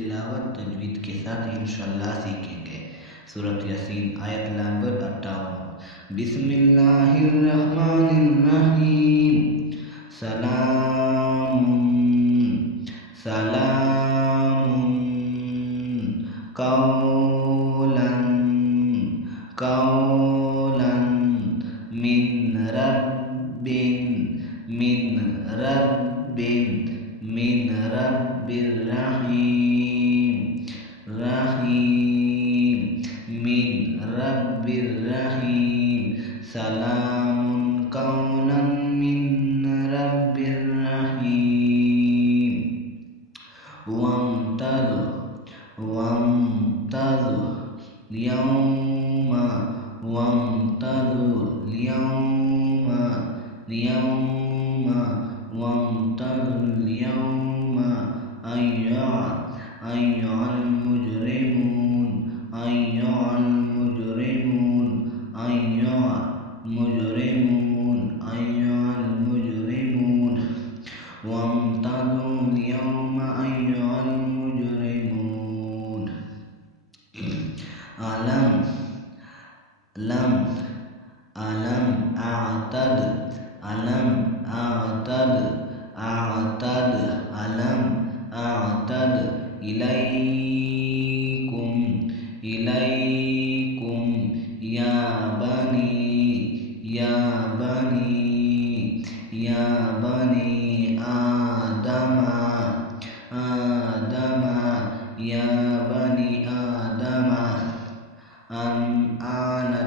तिलावत तजवीद के साथ इंशाअल्लाह सीखेंगे। सूरत यासीन आयत नंबर 58। बिस्मिल्लाहिर्रहमानिर्रहीम। सलामुन सलामुन कौलन कौलन मिन रब्बिन रब्बिर रहीम मिन रब्बिर रहीम। सलामुन कौलन मिन रब्बिर रहीम। वंतज़िर اليوم أيها المجرمون وانتظروا اليوم أيها المجرمون. ألم أعتد إليكم يا بني آدم أن أنا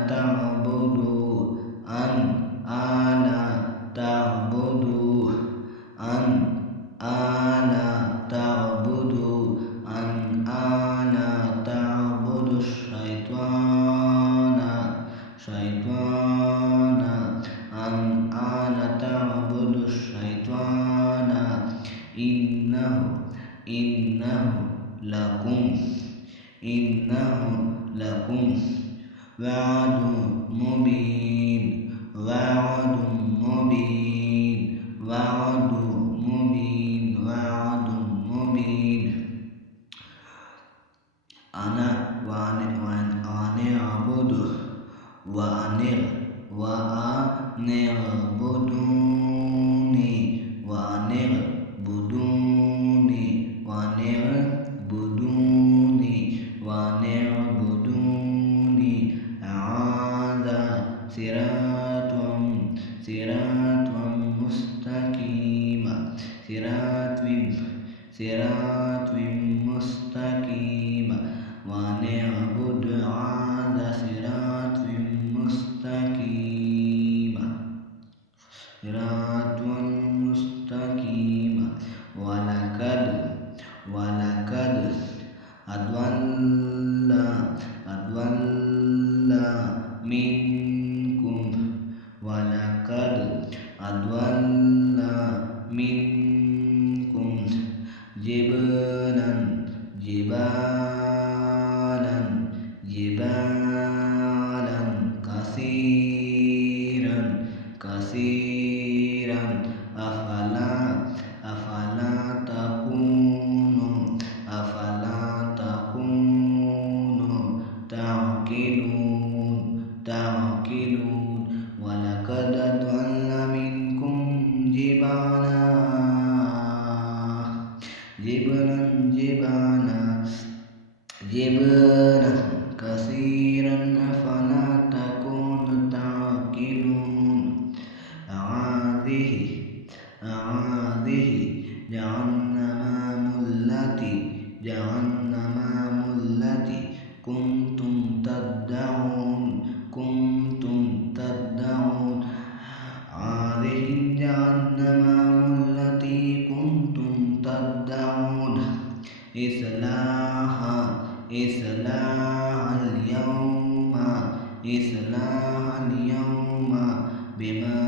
تعبد الشيطان إنه لكم وعد مبين. أنا وأنعبدوني هذا صراط مستقيم. ونعبد هذا صراط مستقيم. ولقد أضل منكم جبلا كثيرا أفلا تكونوا تعقلون. ولقد أضل منكم جبلا كثيرا أفلا تكونوا تعقلون. هذه جهنم التي كنتم تدعون. هذه جهنم التي كنتم تدعون. إصلاها اليوم بما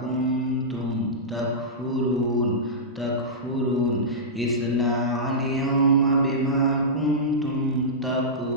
كنتم تكفرون. إصلاها اليوم بما كنتم تكفرون.